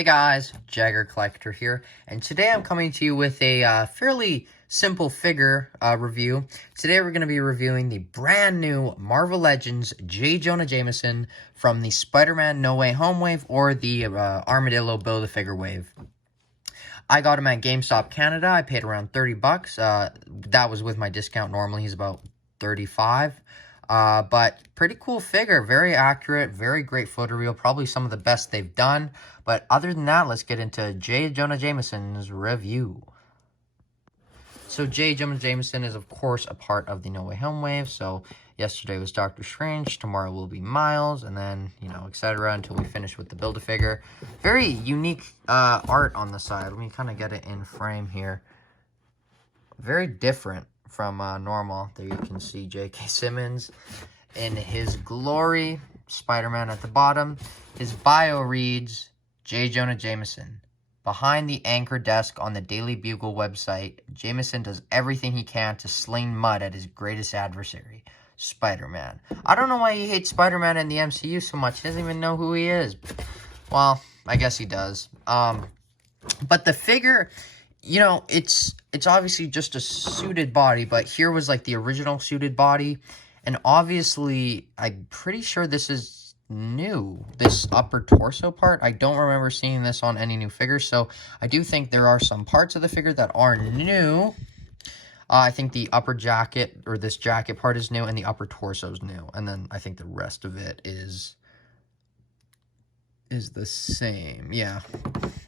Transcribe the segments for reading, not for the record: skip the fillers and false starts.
Hey guys, Jagger Collector here, and today I'm coming to you with a fairly simple figure review. Today we're going to be reviewing the brand new Marvel Legends J. Jonah Jameson from the Spider-Man No Way Home wave or the Armadillo Build-A-Figure wave. I got him at GameStop Canada. I paid around 30 bucks. That was with my discount. Normally he's about 35. But pretty cool figure, very accurate, very great photoreal, probably some of the best they've done. But other than that, let's get into J. Jonah Jameson's review. So J. Jonah Jameson is, of course, a part of the No Way Home wave. So yesterday was Doctor Strange, tomorrow will be Miles, and then, etc. until we finish with the Build-A-Figure. Very unique art on the side. Let me kind of get it in frame here. Very different from normal. There you can see J.K. Simmons in his glory, Spider-Man at the bottom. His bio reads, J. Jonah Jameson. Behind the anchor desk on the Daily Bugle website, Jameson does everything he can to sling mud at his greatest adversary, Spider-Man. I don't know why he hates Spider-Man in the MCU so much. He doesn't even know who he is. Well, I guess he does. But the figure, it's obviously just a suited body, but here was like the original suited body. And obviously, I'm pretty sure this is new, this upper torso part. I don't remember seeing this on any new figures, so I do think there are some parts of the figure that are new. I think the upper jacket, or this jacket part, is new, and the upper torso is new. And then I think the rest of it is the same. Yeah,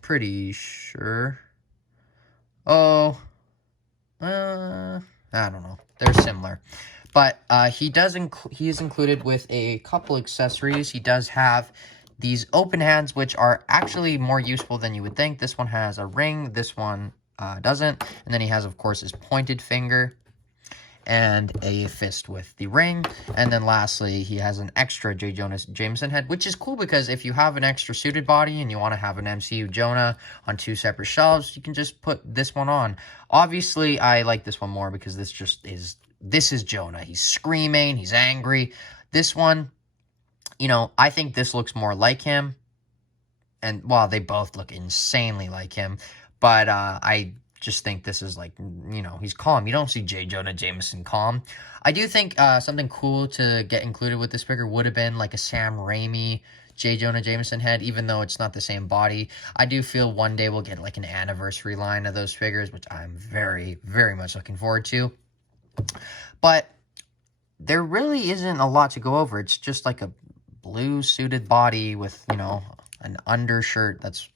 pretty sure. Oh, I don't know. They're similar. But he is included with a couple accessories. He does have these open hands, which are actually more useful than you would think. This one has a ring. This one doesn't. And then he has, of course, his pointed finger and a fist with the ring. And then lastly, he has an extra J. Jonah Jameson head, which is cool because if you have an extra suited body and you want to have an MCU Jonah on two separate shelves, you can just put this one on. Obviously, I like this one more because this is Jonah. He's screaming. He's angry. This one, I think this looks more like him. And, well, they both look insanely like him. But I just think this is like, he's calm. You don't see J. Jonah Jameson calm. I do think something cool to get included with this figure would have been like a Sam Raimi J. Jonah Jameson head, even though it's not the same body. I do feel one day we'll get like an anniversary line of those figures, which I'm very, very much looking forward to. But there really isn't a lot to go over. It's just like a blue suited body with, an undershirt that's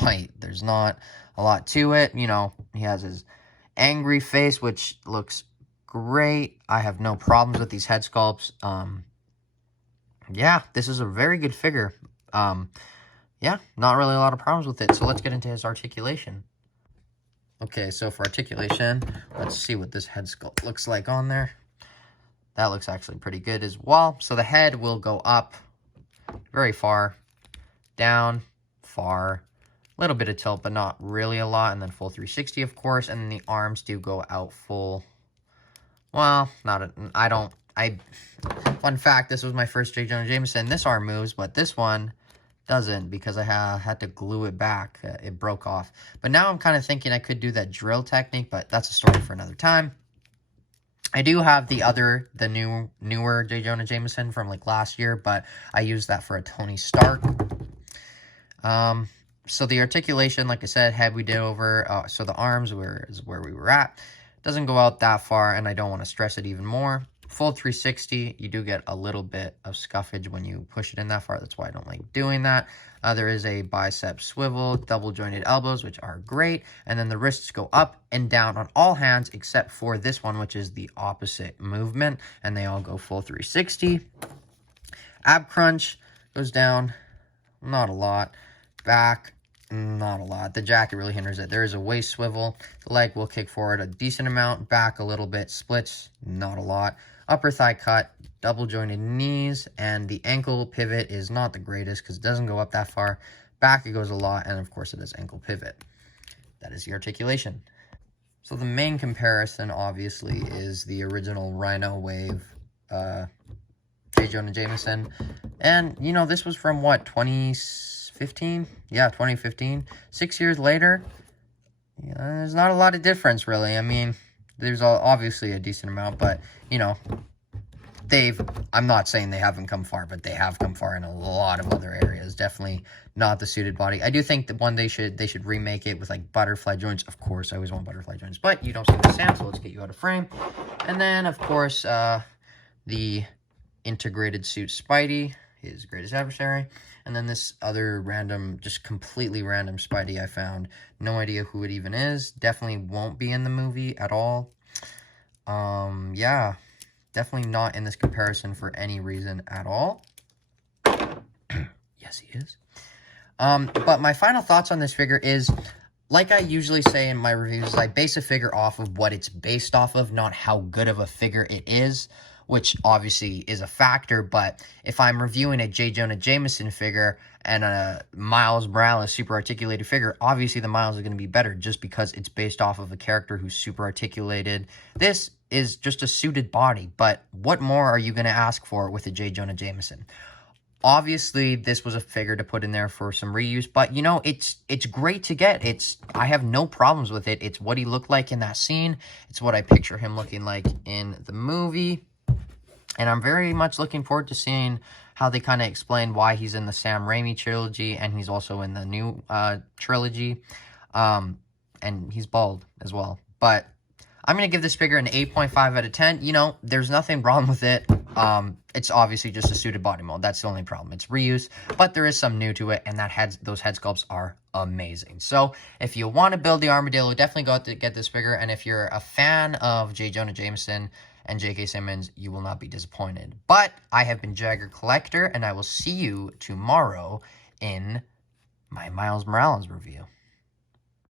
white. There's not a lot to it. He has his angry face, which looks great. I have no problems with these head sculpts. Yeah, this is a very good figure. Yeah, not really a lot of problems with it. So let's get into his articulation. Okay, so for articulation, let's see what this head sculpt looks like on there. That looks actually pretty good as well. So the head will go up very far, down, far, a little bit of tilt, but not really a lot, and then full 360, of course, and then the arms do go out full. Well, fun fact, this was my first J. Jonah Jameson. This arm moves, but this one doesn't because I had to glue it back. It broke off. But now I'm kind of thinking I could do that drill technique, but that's a story for another time. I do have the newer J. Jonah Jameson from like last year, but I used that for a Tony Stark. So the articulation, like I said, head we did over. So the arms is where we were at. Doesn't go out that far, and I don't want to stress it even more. Full 360, you do get a little bit of scuffage when you push it in that far. That's why I don't like doing that. There is a bicep swivel, double jointed elbows, which are great. And then the wrists go up and down on all hands except for this one, which is the opposite movement. And they all go full 360. Ab crunch goes down, not a lot. Back, not a lot. The jacket really hinders it. There is a waist swivel. The leg will kick forward a decent amount. Back a little bit. Splits, not a lot. Upper thigh cut, double jointed knees, and the ankle pivot is not the greatest because it doesn't go up that far. Back it goes a lot, and of course it is ankle pivot. That is the articulation. So the main comparison obviously is the original Rhino Wave J. Jonah Jameson. And, this was from what, 2015? 2015. Yeah, 2015. 6 years later, yeah, there's not a lot of difference, really. I mean, there's obviously a decent amount, but, you know, I'm not saying they haven't come far, but they have come far in a lot of other areas. Definitely not the suited body. I do think that one they should remake it with like butterfly joints. Of course, I always want butterfly joints, but you don't see the Sam, so let's get you out of frame. And then, of course, the integrated suit Spidey, his greatest adversary. And then this other random, just completely random Spidey I found. No idea who it even is. Definitely won't be in the movie at all. Yeah. Definitely not in this comparison for any reason at all. Yes, he is. But my final thoughts on this figure is, like I usually say in my reviews, I base a figure off of what it's based off of, not how good of a figure it is, which obviously is a factor. But if I'm reviewing a J. Jonah Jameson figure and a Miles Morales super articulated figure, obviously the Miles is going to be better just because it's based off of a character who's super articulated. This is just a suited body, but what more are you going to ask for with a J. Jonah Jameson? Obviously, this was a figure to put in there for some reuse, but, you know, it's great to get. I have no problems with it. It's what he looked like in that scene. It's what I picture him looking like in the movie. And I'm very much looking forward to seeing how they kind of explain why he's in the Sam Raimi trilogy, and he's also in the new trilogy. And he's bald as well. But I'm going to give this figure an 8.5 out of 10. You know, there's nothing wrong with it. It's obviously just a suited body mold. That's the only problem. It's reuse, but there is some new to it, and those head sculpts are amazing. So if you want to build the Armadillo, definitely go out to get this figure. And if you're a fan of J. Jonah Jameson and J.K. Simmons, you will not be disappointed. But I have been Jagger Collector, and I will see you tomorrow in my Miles Morales review.